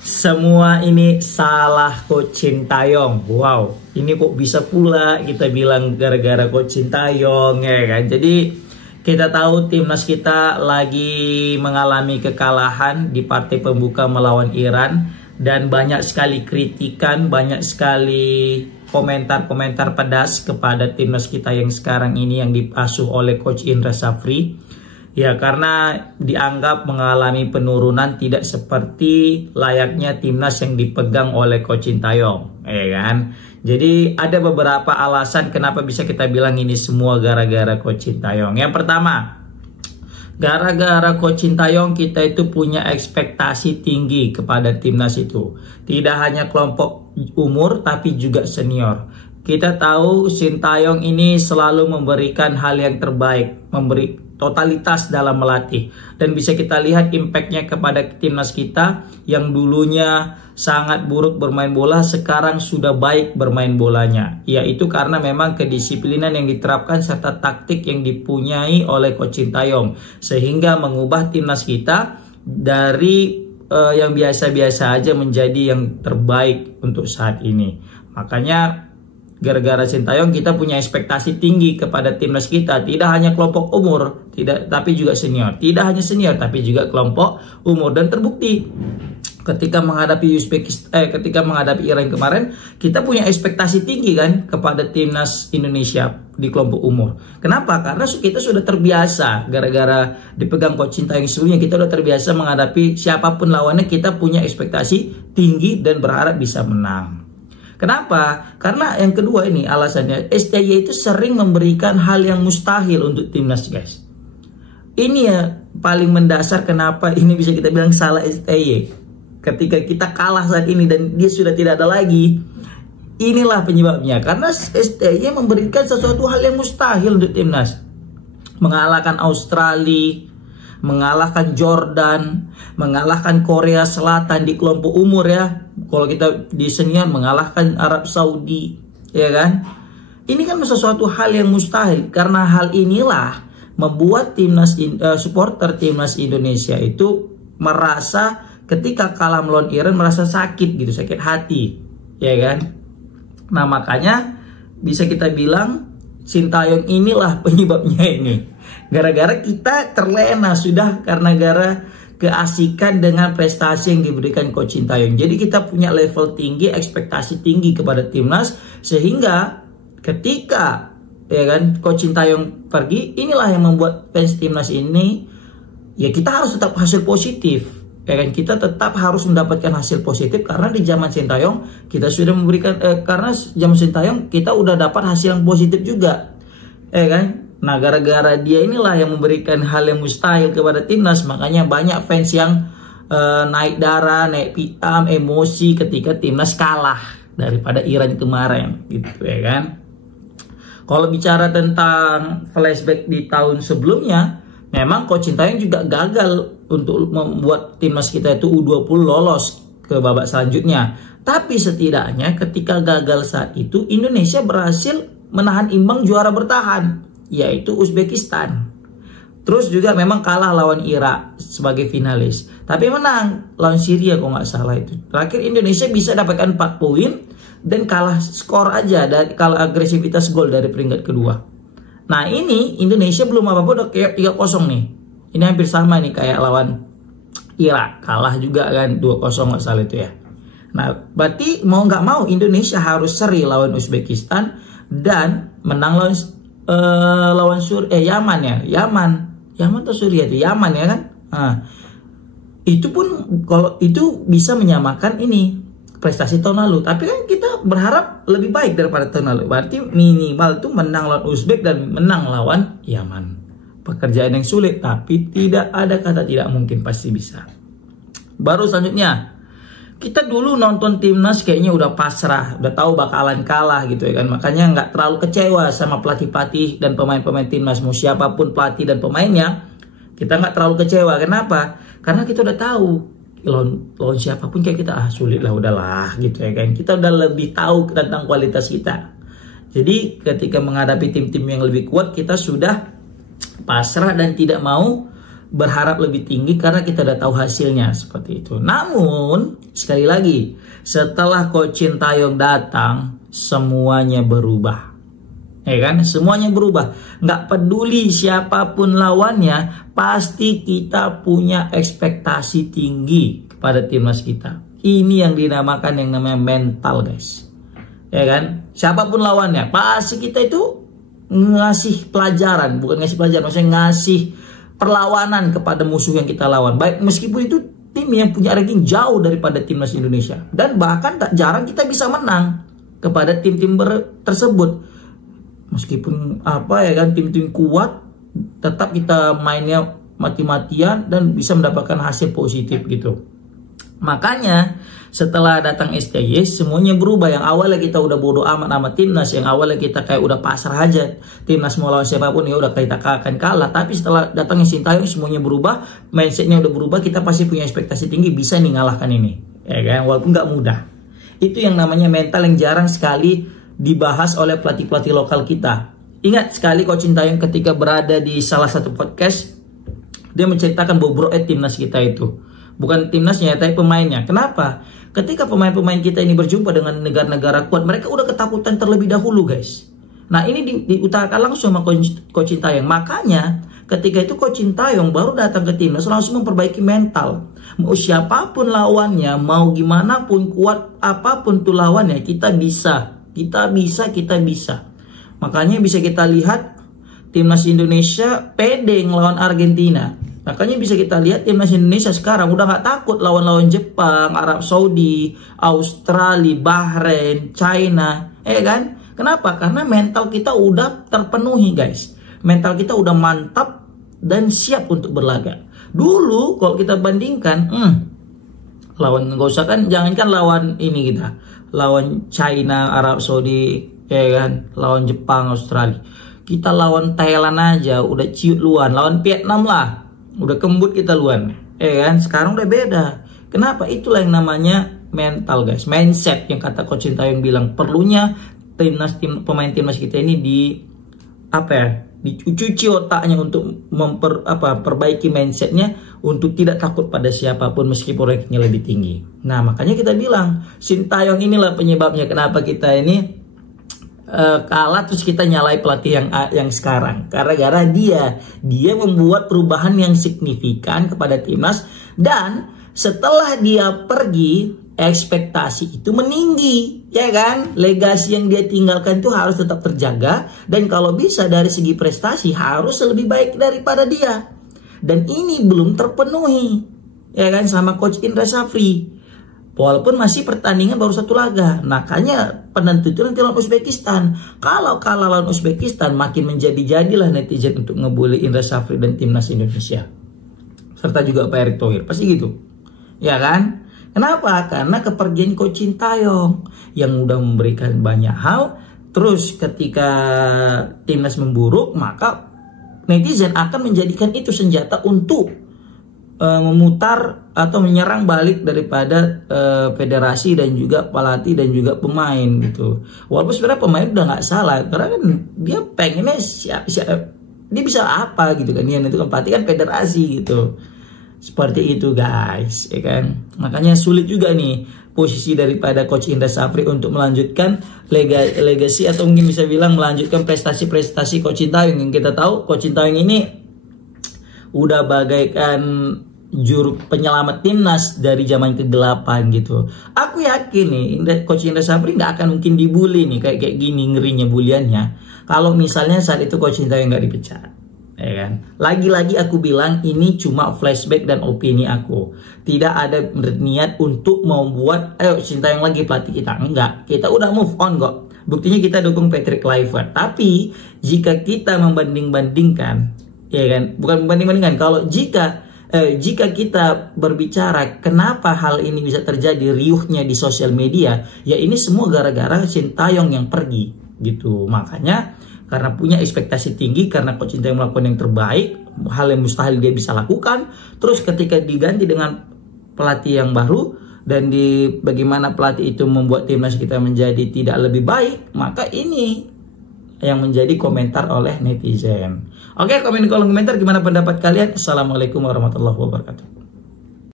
Semua ini salah Coach Sintayong. Wow, ini kok bisa pula kita bilang gara-gara Coach Sintayong ya kan. Jadi kita tahu timnas kita lagi mengalami kekalahan di partai pembuka melawan Iran. Dan banyak sekali kritikan, banyak sekali komentar-komentar pedas kepada timnas kita yang sekarang ini yang diasuh oleh Coach Indra Syafri. Ya, karena dianggap mengalami penurunan tidak seperti layaknya timnas yang dipegang oleh Coach Sintayong, ya kan? Jadi ada beberapa alasan kenapa bisa kita bilang ini semua gara-gara Coach Sintayong. Yang pertama, gara-gara Coach Sintayong kita itu punya ekspektasi tinggi kepada timnas itu. Tidak hanya kelompok umur tapi juga senior. Kita tahu Sintayong ini selalu memberikan hal yang terbaik, memberi totalitas dalam melatih. Dan bisa kita lihat impactnya kepada timnas kita yang dulunya sangat buruk bermain bola, sekarang sudah baik bermain bolanya. Yaitu karena memang kedisiplinan yang diterapkan serta taktik yang dipunyai oleh Coach Sintayong. Sehingga mengubah timnas kita dari yang biasa-biasa aja menjadi yang terbaik untuk saat ini. Makanya gara-gara Sintayong kita punya ekspektasi tinggi kepada timnas kita. Tidak hanya kelompok umur, tapi juga senior. Tidak hanya senior, tapi juga kelompok umur. Dan terbukti ketika menghadapi ketika menghadapi Iran kemarin, kita punya ekspektasi tinggi kan kepada timnas Indonesia di kelompok umur. Kenapa? Karena kita sudah terbiasa gara-gara dipegang Coach Sintayong sebelumnya, kita sudah terbiasa menghadapi siapapun lawannya, kita punya ekspektasi tinggi dan berharap bisa menang. Kenapa? Karena yang kedua ini alasannya, STY itu sering memberikan hal yang mustahil untuk timnas, guys. Ini ya paling mendasar kenapa ini bisa kita bilang salah STY. Ketika kita kalah saat ini dan dia sudah tidak ada lagi, inilah penyebabnya. Karena STY memberikan sesuatu hal yang mustahil untuk timnas. Mengalahkan Australia, mengalahkan Jordan, mengalahkan Korea Selatan di kelompok umur ya. Kalau kita di senior mengalahkan Arab Saudi, ya kan? Ini kan sesuatu hal yang mustahil. Karena hal inilah membuat supporter timnas Indonesia itu merasa ketika kalah melawan Iran merasa sakit gitu, sakit hati, ya kan? Nah makanya bisa kita bilang Sintayong inilah penyebabnya ini. Gara-gara kita terlena sudah karena gara keasikan dengan prestasi yang diberikan Coach Sintayong. Jadi kita punya level tinggi, ekspektasi tinggi kepada timnas, sehingga ketika ya kan Coach Sintayong pergi, inilah yang membuat fans timnas ini ya kita harus tetap hasil positif. Ya kan, kita tetap harus mendapatkan hasil positif karena di zaman Sintayong kita sudah memberikan karena zaman Sintayong kita udah dapat hasil yang positif juga, ya kan? Nah gara-gara dia inilah yang memberikan hal yang mustahil kepada timnas, makanya banyak fans yang naik darah, naik pitam, emosi ketika timnas kalah daripada Iran kemarin, gitu ya kan? Kalau bicara tentang flashback di tahun sebelumnya, memang Coach Sintayong juga gagal untuk membuat timnas kita itu U20 lolos ke babak selanjutnya. Tapi setidaknya ketika gagal saat itu, Indonesia berhasil menahan imbang juara bertahan, yaitu Uzbekistan. Terus juga memang kalah lawan Irak sebagai finalis. Tapi menang lawan Syria kalau nggak salah itu. Terakhir Indonesia bisa dapatkan 4 poin dan kalah skor aja, dari kalah agresivitas gol dari peringkat kedua. Nah ini Indonesia belum apa-apa udah kayak 3-0 nih. Ini hampir sama nih kayak lawan Irak. Kalah juga kan 2-0 nggak salah itu ya. Nah berarti mau nggak mau Indonesia harus seri lawan Uzbekistan dan menang lawan Yaman ya. Yaman atau Suriah itu? Yaman ya kan. Nah, itu pun kalau itu bisa menyamakan ini prestasi tahun lalu. Tapi kan kita berharap lebih baik daripada tahun lalu. Berarti minimal itu menang lawan Uzbek dan menang lawan Yaman. Pekerjaan yang sulit, tapi tidak ada kata tidak mungkin, pasti bisa. Baru selanjutnya, kita dulu nonton timnas kayaknya udah pasrah, udah tahu bakalan kalah gitu ya kan. Makanya nggak terlalu kecewa sama pelatih-pelatih dan pemain-pemain timnas. Mau siapapun pelatih dan pemainnya, kita nggak terlalu kecewa. Kenapa? Karena kita udah tahu lawan siapapun kayak kita sulit lah, udahlah gitu ya kan. Kita udah lebih tahu tentang kualitas kita. Jadi ketika menghadapi tim-tim yang lebih kuat, kita sudah pasrah dan tidak mau berharap lebih tinggi karena kita udah tahu hasilnya seperti itu. Namun sekali lagi, setelah Coach Sintayong datang, semuanya berubah. Ya kan? Semuanya berubah. Nggak peduli siapapun lawannya, pasti kita punya ekspektasi tinggi kepada timnas kita. Ini yang dinamakan yang namanya mental, guys. Ya kan? Siapapun lawannya, pasti kita itu ngasih pelajaran, bukan ngasih pelajaran, maksudnya ngasih perlawanan kepada musuh yang kita lawan. Baik meskipun itu tim yang punya ranking jauh daripada timnas Indonesia, dan bahkan tak jarang kita bisa menang kepada tim-tim tersebut. Meskipun tim-tim kuat, tetap kita mainnya mati-matian dan bisa mendapatkan hasil positif gitu. Makanya setelah datang STY, semuanya berubah. Yang awalnya kita udah bodo amat sama timnas, yang awalnya kita kayak udah pasrah aja, timnas mau lawan siapapun ya udah kita akan kalah. Tapi setelah datangnya Sintayong, semuanya berubah, mindsetnya udah berubah. Kita pasti punya ekspektasi tinggi bisa nih ngalahkan ini, ya kan? Walaupun nggak mudah. Itu yang namanya mental yang jarang sekali dibahas oleh pelatih-pelatih lokal kita. Ingat sekali Coach Sintayong ketika berada di salah satu podcast, dia menceritakan bahwa timnas kita itu bukan timnasnya, tapi pemainnya. Kenapa? Ketika pemain-pemain kita ini berjumpa dengan negara-negara kuat, mereka udah ketakutan terlebih dahulu, guys. Nah, ini diutarakan langsung sama Coach Sintayong. Makanya, ketika itu Coach Sintayong baru datang ke timnas, langsung memperbaiki mental. Mau siapapun lawannya, mau gimana pun kuat apapun tuh lawannya, kita bisa. Kita bisa. Makanya bisa kita lihat timnas Indonesia pede ngelawan Argentina. Makanya bisa kita lihat timnas Indonesia sekarang udah nggak takut lawan-lawan Jepang, Arab Saudi, Australia, Bahrain, China, kan? Kenapa? Karena mental kita udah terpenuhi, guys. Mental kita udah mantap dan siap untuk berlaga. Dulu kalau kita bandingkan, lawan nggak usah kan, jangankan lawan ini kita, lawan China, Arab Saudi, kan? Lawan Jepang, Australia. Kita lawan Thailand aja udah ciut luan, lawan Vietnam lah. Udah kembut kita luan, kan? Sekarang udah beda. Kenapa? Itulah yang namanya mental, guys. Mindset yang kata Coach Sintayong bilang, perlunya pemain timnas kita ini dicuci otaknya untuk perbaiki mindsetnya untuk tidak takut pada siapapun meskipun rankingnya lebih tinggi. Nah, makanya kita bilang Sintayong inilah penyebabnya kenapa kita ini kalah, terus kita nyalai pelatih yang sekarang. Gara-gara dia membuat perubahan yang signifikan kepada timnas, dan setelah dia pergi ekspektasi itu meninggi, ya kan? Legasi yang dia tinggalkan itu harus tetap terjaga, dan kalau bisa dari segi prestasi harus lebih baik daripada dia. Dan ini belum terpenuhi, ya kan, sama Coach Indra Syafri. Walaupun masih pertandingan baru 1 laga. Makanya penentu itu nanti lawan Uzbekistan. Kalau kalah lawan Uzbekistan, makin menjadi-jadilah netizen untuk ngebully Indra Syafri dan timnas Indonesia. Serta juga Pak Erick Thohir. Pasti gitu. Ya kan? Kenapa? Karena kepergian Coach Sintayong yang udah memberikan banyak hal. Terus ketika timnas memburuk, maka netizen akan menjadikan itu senjata untuk memutar atau menyerang balik daripada federasi dan juga pelatih dan juga pemain gitu. Walaupun sebenarnya pemain udah nggak salah, karena kan dia pengennya dia bisa apa gitu kan, dia itu kan pelatih kan federasi gitu. Seperti itu, guys, ya kan. Makanya sulit juga nih posisi daripada Coach Indra Syafri untuk melanjutkan legacy atau mungkin bisa bilang melanjutkan prestasi-prestasi Coach Sintayong. Yang kita tahu Coach Sintayong ini udah bagaikan juru penyelamat timnas dari zaman kegelapan gitu. Aku yakin nih Coach Indra Syafri nggak akan mungkin dibully nih kayak gini ngerinya buliannya kalau misalnya saat itu Coach Sintayong nggak dipecat, ya kan? Lagi-lagi aku bilang ini cuma flashback dan opini aku. Tidak ada niat untuk membuat Sintayong lagi pelatih kita, enggak. Kita udah move on kok. Buktinya kita dukung Patrick Kluivert. Tapi jika kita membanding-bandingkan, ya kan? Bukan membanding-bandingkan. Kalau jika kita berbicara kenapa hal ini bisa terjadi riuhnya di sosial media, ya ini semua gara-gara Sintayong yang pergi gitu. Makanya karena punya ekspektasi tinggi, karena Coach Sintayong melakukan yang terbaik, hal yang mustahil dia bisa lakukan. Terus ketika diganti dengan pelatih yang baru dan bagaimana pelatih itu membuat timnas kita menjadi tidak lebih baik, maka ini yang menjadi komentar oleh netizen. Oke, komen di kolom komentar gimana pendapat kalian. Assalamualaikum warahmatullahi wabarakatuh.